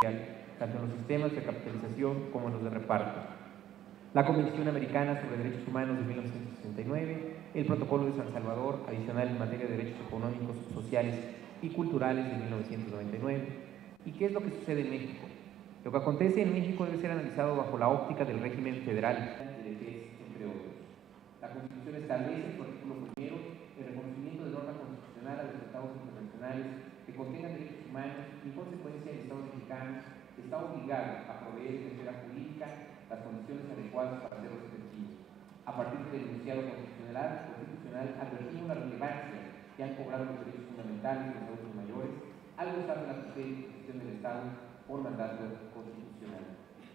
tanto en los sistemas de capitalización como en los de reparto. La Convención Americana sobre Derechos Humanos de 1969, el Protocolo de San Salvador, adicional en materia de derechos económicos, sociales y culturales de 1999. ¿Y qué es lo que sucede en México? Lo que acontece en México debe ser analizado bajo la óptica del régimen federal, entre otros. La Constitución establece, en su artículo primero, el reconocimiento de norma constitucional a los tratados internacionales que contengan derechos humanos y, en consecuencia, el Estado mexicano está obligado a proveer de esfera jurídica las condiciones adecuadas para hacerlos efectivos. A partir del enunciado constitucional advertimos la relevancia que han cobrado los derechos fundamentales de los adultos mayores al gozar de la tutela y protección del Estado por mandato constitucional.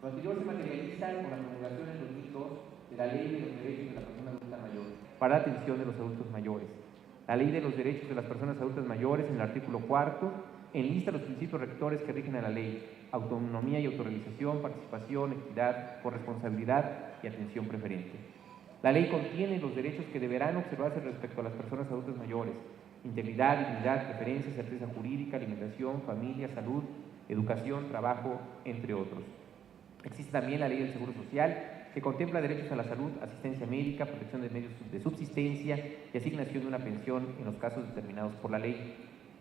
Lo anterior se materializa con la promulgación en 2002 de la Ley de los Derechos de la Persona Adulta Mayor para la atención de los adultos mayores. La Ley de los Derechos de las Personas Adultas Mayores, en el artículo 4, enlista los principios rectores que rigen a la ley: autonomía y autorrealización, participación, equidad, corresponsabilidad y atención preferente. La ley contiene los derechos que deberán observarse respecto a las personas adultas mayores: integridad, dignidad, preferencia, certeza jurídica, alimentación, familia, salud, educación, trabajo, entre otros. Existe también la Ley del Seguro Social, que contempla derechos a la salud, asistencia médica, protección de medios de subsistencia y asignación de una pensión en los casos determinados por la ley.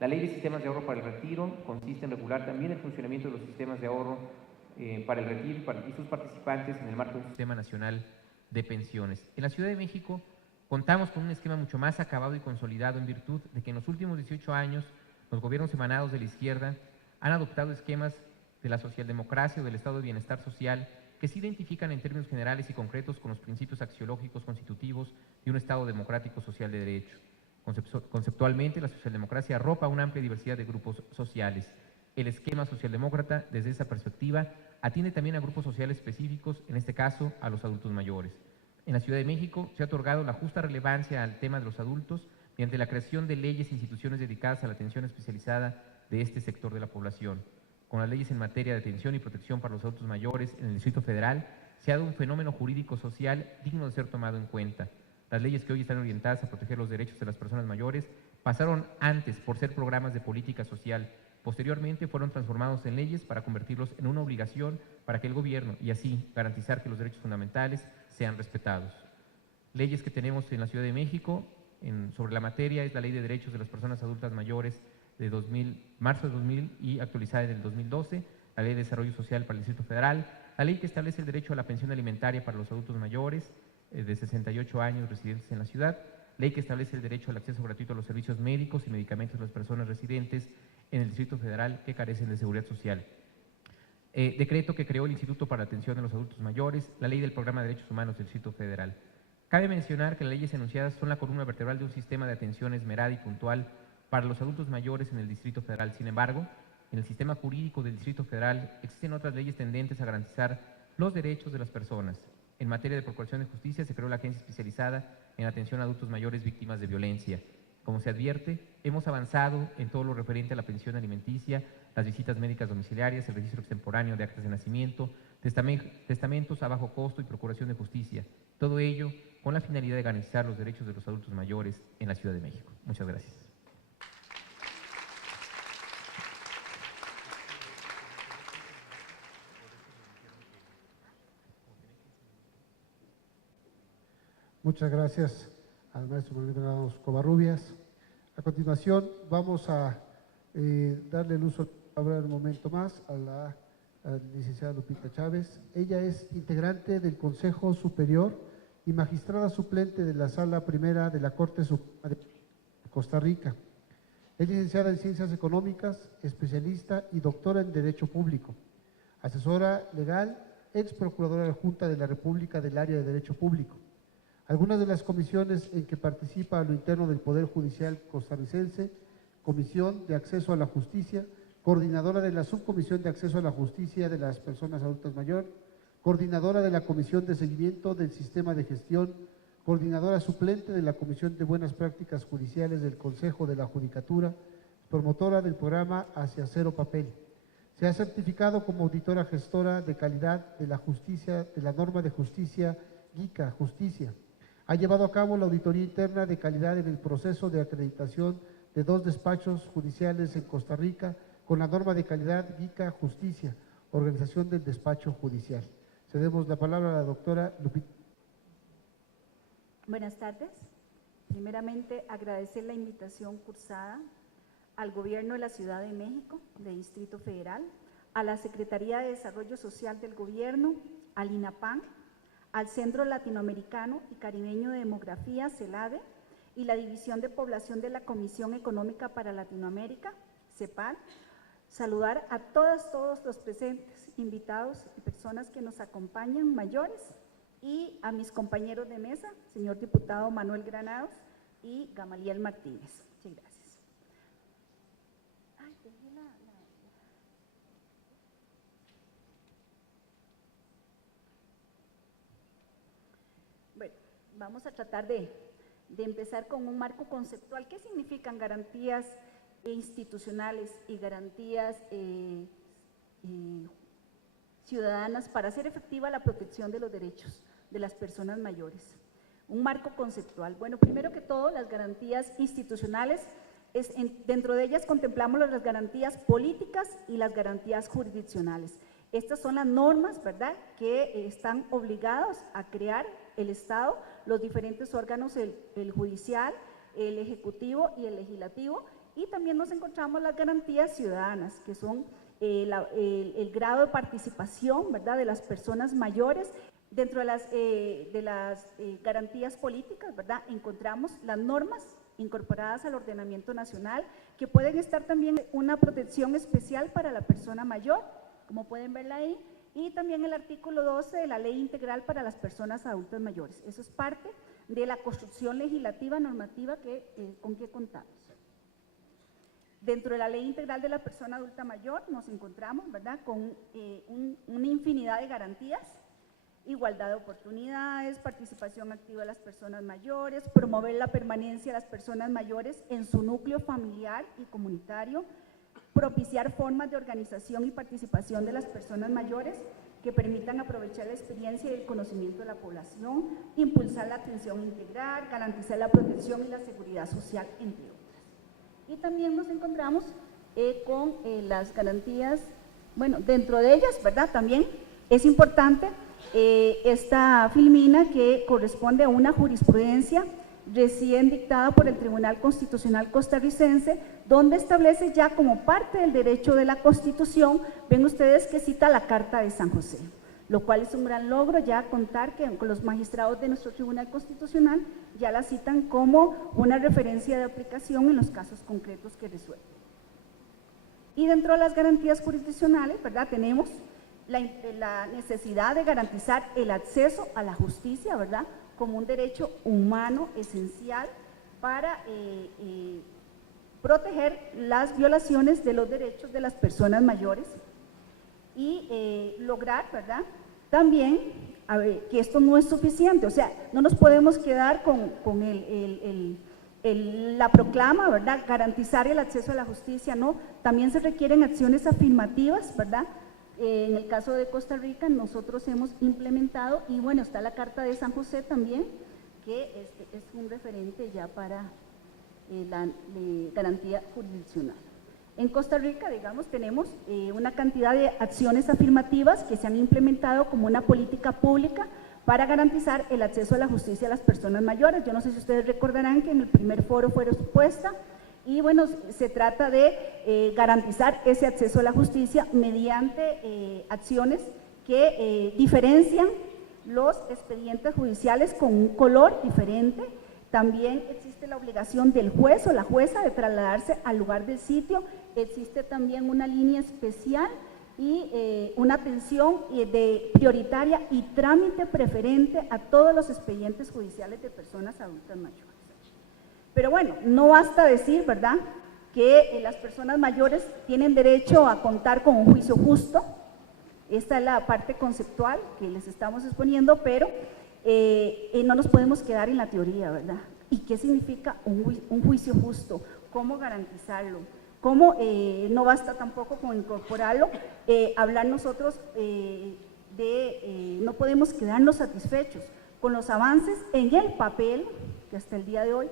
La Ley de Sistemas de Ahorro para el Retiro consiste en regular también el funcionamiento de los sistemas de ahorro para el retiro y sus participantes en el marco de un sistema nacional de pensiones. En la Ciudad de México contamos con un esquema mucho más acabado y consolidado en virtud de que en los últimos 18 años los gobiernos emanados de la izquierda han adoptado esquemas de la socialdemocracia o del estado de bienestar social que se identifican en términos generales y concretos con los principios axiológicos constitutivos de un Estado democrático social de derecho. Conceptualmente, la socialdemocracia arropa una amplia diversidad de grupos sociales. El esquema socialdemócrata, desde esa perspectiva, atiende también a grupos sociales específicos, en este caso, a los adultos mayores. En la Ciudad de México se ha otorgado la justa relevancia al tema de los adultos mediante la creación de leyes e instituciones dedicadas a la atención especializada de este sector de la población. Con las leyes en materia de atención y protección para los adultos mayores en el Distrito Federal, se ha dado un fenómeno jurídico-social digno de ser tomado en cuenta. Las leyes que hoy están orientadas a proteger los derechos de las personas mayores pasaron antes por ser programas de política social. Posteriormente fueron transformados en leyes para convertirlos en una obligación para que el gobierno y así garantizar que los derechos fundamentales sean respetados. Leyes que tenemos en la Ciudad de México sobre la materia es la Ley de Derechos de las Personas Adultas Mayores de marzo de 2000 y actualizada en el 2012, la Ley de Desarrollo Social para el Distrito Federal, la ley que establece el derecho a la pensión alimentaria para los adultos mayores de 68 años residentes en la ciudad, ley que establece el derecho al acceso gratuito a los servicios médicos y medicamentos de las personas residentes en el Distrito Federal que carecen de seguridad social. Decreto que creó el Instituto para la Atención de los Adultos Mayores, la Ley del Programa de Derechos Humanos del Distrito Federal. Cabe mencionar que las leyes enunciadas son la columna vertebral de un sistema de atención esmerada y puntual para los adultos mayores en el Distrito Federal. Sin embargo, en el sistema jurídico del Distrito Federal existen otras leyes tendentes a garantizar los derechos de las personas. En materia de procuración de justicia se creó la Agencia Especializada en Atención a Adultos Mayores Víctimas de Violencia. Como se advierte, hemos avanzado en todo lo referente a la pensión alimenticia, las visitas médicas domiciliarias, el registro extemporáneo de actas de nacimiento, testamentos a bajo costo y procuración de justicia. Todo ello con la finalidad de garantizar los derechos de los adultos mayores en la Ciudad de México. Muchas gracias. Muchas gracias al maestro Manuel Granados Covarrubias. A continuación vamos a darle el uso de la palabra un momento más a la licenciada Lupita Chávez. Ella es integrante del Consejo Superior y magistrada suplente de la Sala Primera de la Corte Suprema de Costa Rica. Es licenciada en Ciencias Económicas, especialista y doctora en Derecho Público, asesora legal, ex procuradora adjunta de la República del área de Derecho Público. Algunas de las comisiones en que participa a lo interno del Poder Judicial costarricense: Comisión de Acceso a la Justicia, coordinadora de la Subcomisión de Acceso a la Justicia de las Personas Adultas Mayores, coordinadora de la Comisión de Seguimiento del Sistema de Gestión, coordinadora suplente de la Comisión de Buenas Prácticas Judiciales del Consejo de la Judicatura, promotora del programa Hacia Cero Papel. Se ha certificado como auditora gestora de calidad de la justicia, de la norma de justicia GICA Justicia. Ha llevado a cabo la auditoría interna de calidad en el proceso de acreditación de 2 despachos judiciales en Costa Rica, con la norma de calidad GICA Justicia, organización del despacho judicial. Cedemos la palabra a la doctora Lupita. Buenas tardes. Primeramente, agradecer la invitación cursada al Gobierno de la Ciudad de México, de Distrito Federal, a la Secretaría de Desarrollo Social del Gobierno, al INAPAM, al Centro Latinoamericano y Caribeño de Demografía, CELADE, y la División de Población de la Comisión Económica para Latinoamérica, CEPAL. Saludar a todos los presentes, invitados y personas que nos acompañan, mayores, y a mis compañeros de mesa, señor diputado Manuel Granados y Gamaliel Martínez. Muchas gracias. Ay, bueno, vamos a tratar de empezar con un marco conceptual. ¿Qué significan garantías institucionales y garantías ciudadanas para hacer efectiva la protección de los derechos de las personas mayores? Un marco conceptual. Bueno, primero que todo, las garantías institucionales, dentro de ellas contemplamos las garantías políticas y las garantías jurisdiccionales. Estas son las normas, ¿verdad?, que están obligados a crear el Estado, los diferentes órganos, el judicial, el ejecutivo y el legislativo, y también nos encontramos las garantías ciudadanas, que son el grado de participación, ¿verdad?, de las personas mayores. Dentro de las garantías políticas, ¿verdad?, encontramos las normas incorporadas al ordenamiento nacional, que pueden estar también una protección especial para la persona mayor, como pueden verla ahí, y también el artículo 12 de la Ley Integral para las Personas Adultas Mayores. Eso es parte de la construcción legislativa normativa con que contamos. Dentro de la Ley Integral de la Persona Adulta Mayor nos encontramos, ¿verdad?, con una infinidad de garantías: igualdad de oportunidades, participación activa de las personas mayores, promover la permanencia de las personas mayores en su núcleo familiar y comunitario, propiciar formas de organización y participación de las personas mayores que permitan aprovechar la experiencia y el conocimiento de la población, impulsar la atención integral, garantizar la protección y la seguridad social, entre otras. Y también nos encontramos con las garantías, bueno, dentro de ellas, ¿verdad?, también es importante esta filmina, que corresponde a una jurisprudencia recién dictada por el Tribunal Constitucional costarricense, donde establece ya como parte del derecho de la Constitución, ven ustedes que cita la Carta de San José, lo cual es un gran logro ya contar que con los magistrados de nuestro Tribunal Constitucional ya la citan como una referencia de aplicación en los casos concretos que resuelven. Y dentro de las garantías jurisdiccionales, ¿verdad?, tenemos la necesidad de garantizar el acceso a la justicia, ¿verdad?, como un derecho humano esencial para proteger las violaciones de los derechos de las personas mayores y lograr, ¿verdad?, también que esto no es suficiente. O sea, no nos podemos quedar con la proclama, ¿verdad?, garantizar el acceso a la justicia, no, también se requieren acciones afirmativas, ¿verdad? En el caso de Costa Rica nosotros hemos implementado, y bueno, está la Carta de San José también, que es un referente ya para la garantía jurisdiccional. En Costa Rica, digamos, tenemos una cantidad de acciones afirmativas que se han implementado como una política pública para garantizar el acceso a la justicia a las personas mayores. Yo no sé si ustedes recordarán que en el primer foro fue expuesta. Y bueno, se trata de garantizar ese acceso a la justicia mediante acciones que diferencian los expedientes judiciales con un color diferente. También existe la obligación del juez o la jueza de trasladarse al lugar del sitio. Existe también una línea especial y una atención prioritaria y trámite preferente a todos los expedientes judiciales de personas adultas mayores. Pero bueno, no basta decir, ¿verdad?, que las personas mayores tienen derecho a contar con un juicio justo. Esta es la parte conceptual que les estamos exponiendo, pero no nos podemos quedar en la teoría, ¿verdad? ¿Y qué significa un juicio justo? ¿Cómo garantizarlo? ¿Cómo no basta tampoco con incorporarlo? Hablar nosotros no podemos quedarnos satisfechos con los avances en el papel, que hasta el día de hoy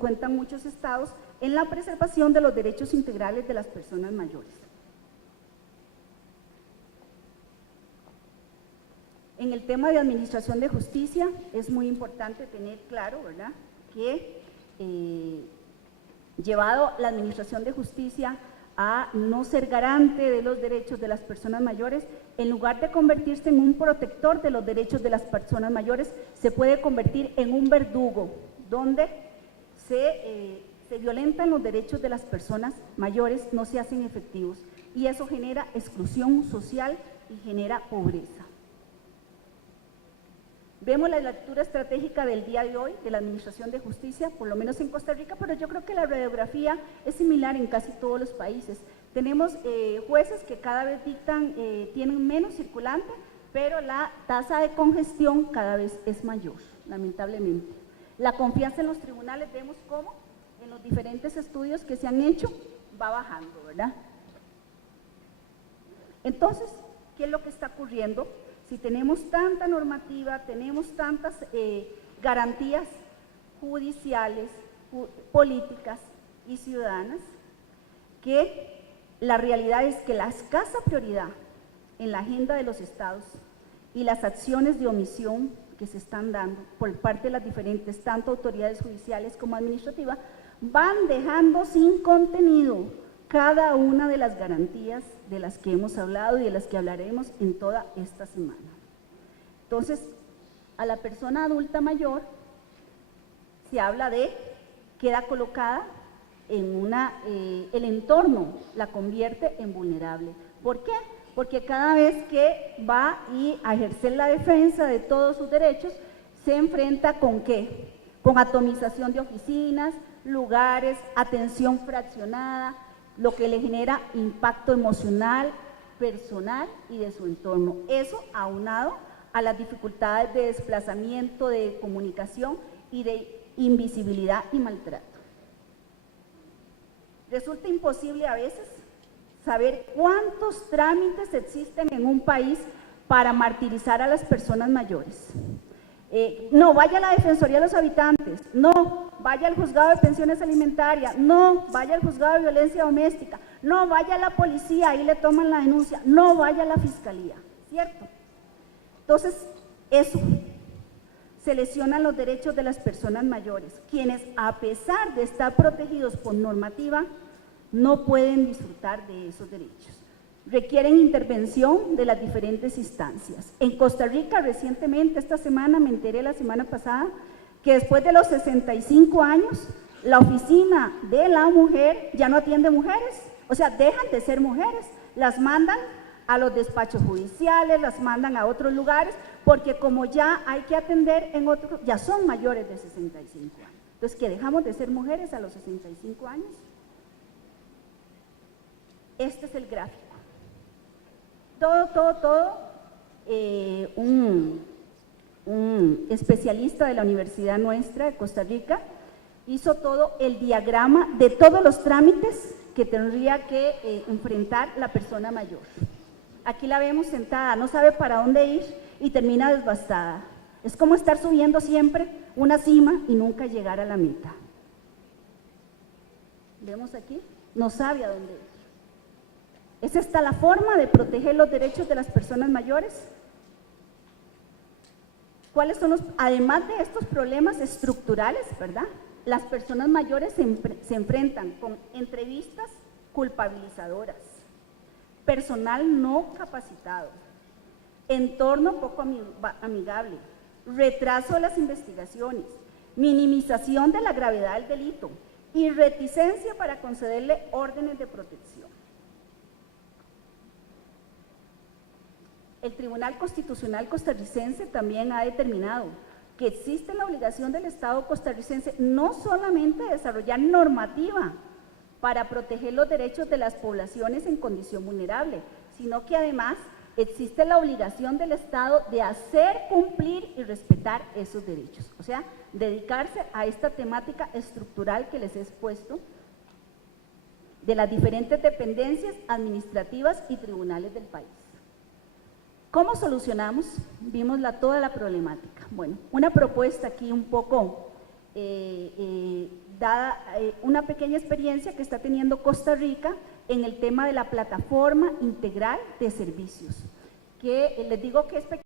cuentan muchos estados, en la preservación de los derechos integrales de las personas mayores. En el tema de administración de justicia es muy importante tener claro, ¿verdad?, que llevado la administración de justicia a no ser garante de los derechos de las personas mayores, en lugar de convertirse en un protector de los derechos de las personas mayores, se puede convertir en un verdugo, donde se violentan los derechos de las personas mayores, no se hacen efectivos, y eso genera exclusión social y genera pobreza. Vemos la lectura estratégica del día de hoy de la Administración de Justicia, por lo menos en Costa Rica, pero yo creo que la radiografía es similar en casi todos los países. Tenemos jueces que cada vez dictan, tienen menos circulante, pero la tasa de congestión cada vez es mayor, lamentablemente. La confianza en los tribunales, vemos cómo en los diferentes estudios que se han hecho va bajando, ¿verdad? Entonces, ¿qué es lo que está ocurriendo? Si tenemos tanta normativa, tenemos tantas garantías judiciales, políticas y ciudadanas, que la realidad es que la escasa prioridad en la agenda de los estados y las acciones de omisión que se están dando por parte de las diferentes, tanto autoridades judiciales como administrativas, van dejando sin contenido cada una de las garantías de las que hemos hablado y de las que hablaremos en toda esta semana. Entonces, a la persona adulta mayor se habla de, queda colocada en el entorno la convierte en vulnerable. ¿Por qué? Porque cada vez que va a ejercer la defensa de todos sus derechos, se enfrenta ¿con qué? Con atomización de oficinas, lugares, atención fraccionada, lo que le genera impacto emocional, personal y de su entorno. Eso aunado a las dificultades de desplazamiento, de comunicación y de invisibilidad y maltrato. Resulta imposible a veces saber cuántos trámites existen en un país para martirizar a las personas mayores. No, vaya a la Defensoría de los Habitantes, no, vaya al Juzgado de Pensiones Alimentarias, no, vaya al Juzgado de Violencia Doméstica, no, vaya a la policía, ahí le toman la denuncia, no, vaya a la Fiscalía, ¿cierto? Entonces, eso se lesionan los derechos de las personas mayores, quienes a pesar de estar protegidos por normativa, no pueden disfrutar de esos derechos. Requieren intervención de las diferentes instancias. En Costa Rica, recientemente, esta semana, me enteré la semana pasada, que después de los 65 años, la oficina de la mujer ya no atiende mujeres, o sea, dejan de ser mujeres, las mandan a los despachos judiciales, las mandan a otros lugares, porque como ya hay que atender en otros, ya son mayores de 65 años. Entonces, ¿que dejamos de ser mujeres a los 65 años? Este es el gráfico. Un especialista de la universidad nuestra de Costa Rica hizo todo el diagrama de todos los trámites que tendría que enfrentar la persona mayor. Aquí la vemos sentada, no sabe para dónde ir y termina desbastada. Es como estar subiendo siempre una cima y nunca llegar a la meta. ¿Vemos aquí? No sabe a dónde ir. ¿Es esta la forma de proteger los derechos de las personas mayores? ¿Cuáles son además de estos problemas estructurales, verdad? Las personas mayores se enfrentan con entrevistas culpabilizadoras, personal no capacitado, entorno poco amigable, retraso de las investigaciones, minimización de la gravedad del delito y reticencia para concederle órdenes de protección. El Tribunal Constitucional costarricense también ha determinado que existe la obligación del Estado costarricense no solamente de desarrollar normativa para proteger los derechos de las poblaciones en condición vulnerable, sino que además existe la obligación del Estado de hacer cumplir y respetar esos derechos, o sea, dedicarse a esta temática estructural que les he expuesto de las diferentes dependencias administrativas y tribunales del país. ¿Cómo solucionamos? Vimos toda la problemática. Bueno, una propuesta aquí un poco dada una pequeña experiencia que está teniendo Costa Rica en el tema de la plataforma integral de servicios, que les digo que es pequeña,